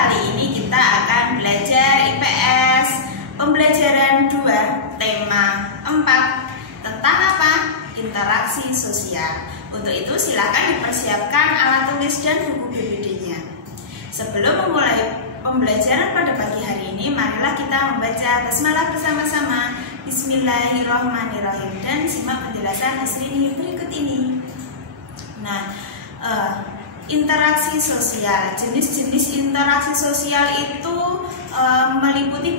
kali ini kita akan belajar IPS pembelajaran 2 tema 4 tentang apa? Interaksi sosial. Untuk itu silakan dipersiapkan alat tulis dan buku BPD-nya. Sebelum memulai pembelajaran pada pagi hari ini, marilah kita membaca basmalah bersama-sama. Bismillahirrahmanirrahim, dan simak penjelasan asli berikut ini. Nah, interaksi sosial, jenis-jenis interaksi sosial itu meliputi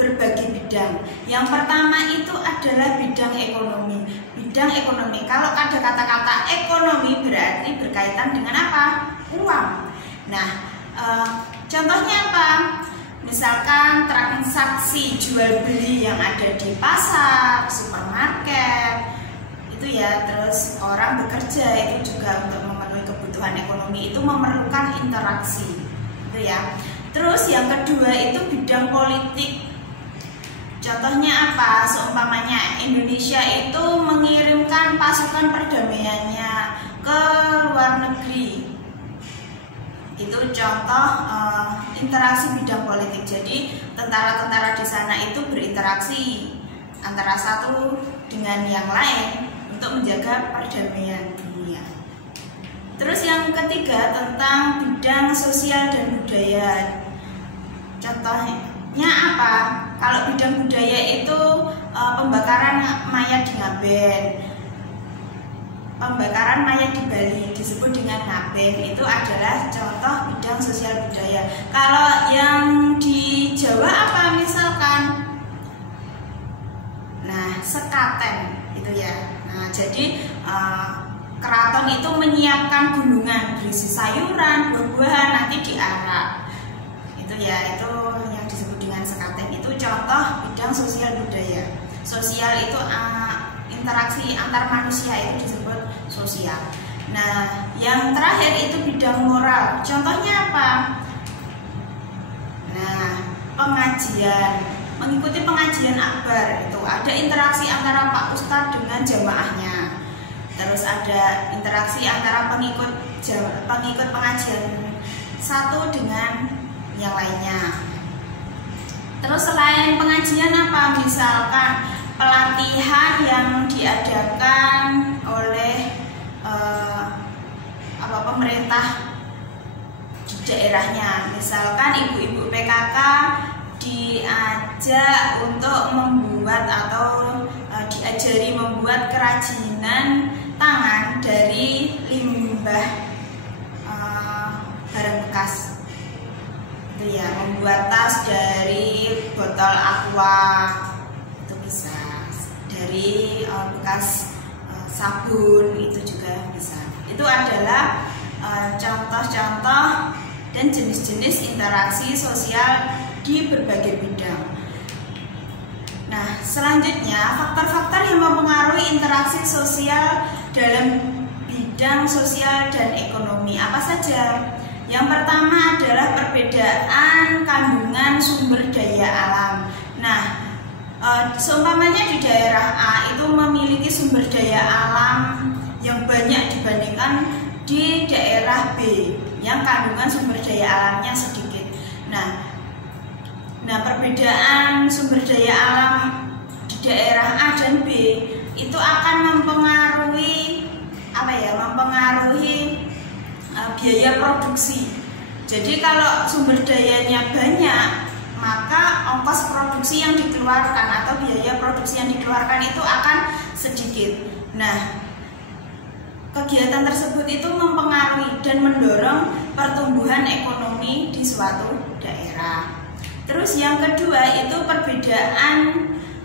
berbagai bidang. Yang pertama itu adalah bidang ekonomi. Bidang ekonomi, kalau ada kata-kata ekonomi berarti berkaitan dengan apa? Uang. Nah, contohnya apa? Misalkan transaksi jual beli yang ada di pasar, supermarket, itu ya. Terus orang bekerja itu juga untuk memenuhi kebutuhan ekonomi itu memerlukan interaksi, itu ya. Terus yang kedua itu bidang politik. Contohnya apa? Seumpamanya Indonesia itu mengirimkan pasukan perdamaiannya ke luar negeri. Itu contoh interaksi bidang politik. Jadi tentara-tentara di sana itu berinteraksi antara satu dengan yang lain untuk menjaga perdamaian dunia. Terus yang ketiga tentang bidang sosial dan budaya. Contohnya apa? Kalau bidang budaya itu pembakaran mayat di Ngaben, pembakaran mayat di Bali disebut dengan Ngaben, itu adalah contoh bidang sosial budaya. Kalau yang di Jawa apa misalkan? Nah, sekaten itu ya. Nah, jadi keraton itu menyiapkan gunungan berisi sayuran, buah-buahan nanti diarak. Itu ya, itu yang disebut dengan sekaten. Itu contoh bidang sosial budaya. Sosial itu interaksi antar manusia itu disebut sosial. Nah, yang terakhir itu bidang moral. Contohnya apa? Nah, pengajian, mengikuti pengajian akbar itu ada interaksi antara Pak Ustadz dengan jamaahnya. Terus ada interaksi antara pengikut pengajian satu dengan yang lainnya. Terus selain pengajian apa? Misalkan pelatihan yang diadakan oleh pemerintah di daerahnya. Misalkan ibu-ibu PKK diajak untuk membuat atau diajari membuat kerajinan tangan dari limbah barang bekas. Itu ya, membuat tas dari botol aqua, itu bisa, dari bekas sabun itu juga bisa. Itu adalah contoh-contoh dan jenis-jenis interaksi sosial di berbagai bidang. Nah, selanjutnya faktor-faktor yang mempengaruhi interaksi sosial dalam bidang sosial dan ekonomi apa saja? Yang pertama adalah perbedaan kandungan sumber daya alam. Nah, seumpamanya di daerah A itu memiliki sumber daya alam yang banyak dibandingkan di daerah B yang kandungan sumber daya alamnya sedikit. Nah, perbedaan sumber daya alam di daerah A dan B itu akan mempengaruhi biaya produksi. Jadi kalau sumber dayanya banyak, maka ongkos produksi yang dikeluarkan atau biaya produksi yang dikeluarkan itu akan sedikit. Nah, kegiatan tersebut itu mempengaruhi dan mendorong pertumbuhan ekonomi di suatu daerah. Terus yang kedua itu perbedaan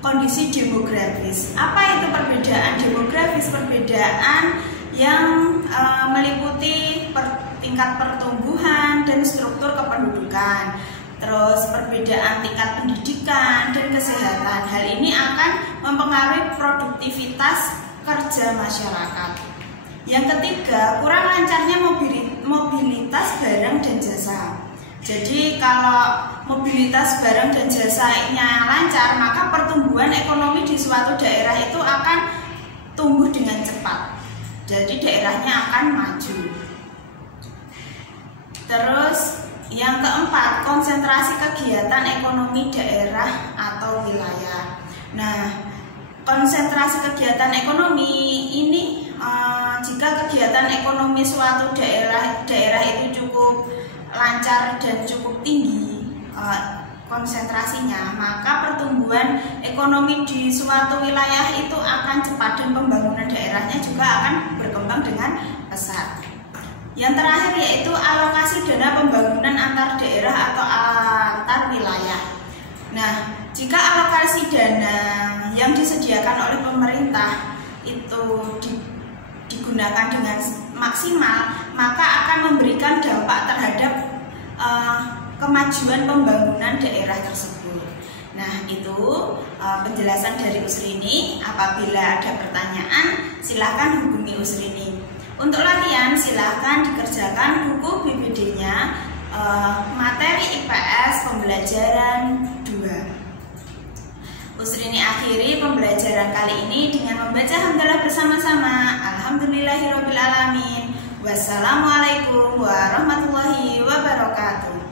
kondisi demografis. Apa itu perbedaan demografis? Perbedaan yang meliputi tingkat pertumbuhan dan struktur kependudukan. Terus perbedaan tingkat pendidikan dan kesehatan. Hal ini akan mempengaruhi produktivitas kerja masyarakat. Yang ketiga, kurang lancarnya mobilitas barang dan jasa. Jadi kalau mobilitas barang dan jasanya lancar, maka pertumbuhan ekonomi di suatu daerah itu akan tumbuh dengan cepat. Jadi daerahnya akan maju. Terus Yang keempat, konsentrasi kegiatan ekonomi daerah atau wilayah. Nah, konsentrasi kegiatan ekonomi ini jika kegiatan ekonomi suatu daerah itu cukup lancar dan cukup tinggi konsentrasinya, maka pertumbuhan ekonomi di suatu wilayah itu akan cepat dan pembangunan daerahnya juga akan berkembang dengan pesat. Yang terakhir yaitu alokasi dana pembangunan antar daerah atau antar wilayah. Nah, jika alokasi dana yang disediakan oleh pemerintah itu digunakan dengan maksimal, maka akan memberikan dampak terhadap kemajuan pembangunan daerah tersebut. Nah, itu penjelasan dari Usrini. Apabila ada pertanyaan, silahkan hubungi Usrini. Untuk latihan, silahkan dikerjakan buku BBD-nya materi IPS pembelajaran 2. Usrini akhiri pembelajaran kali ini dengan membaca hamdalah bersama-sama. Alhamdulillahirobbilalamin. Wassalamualaikum warahmatullahi wabarakatuh.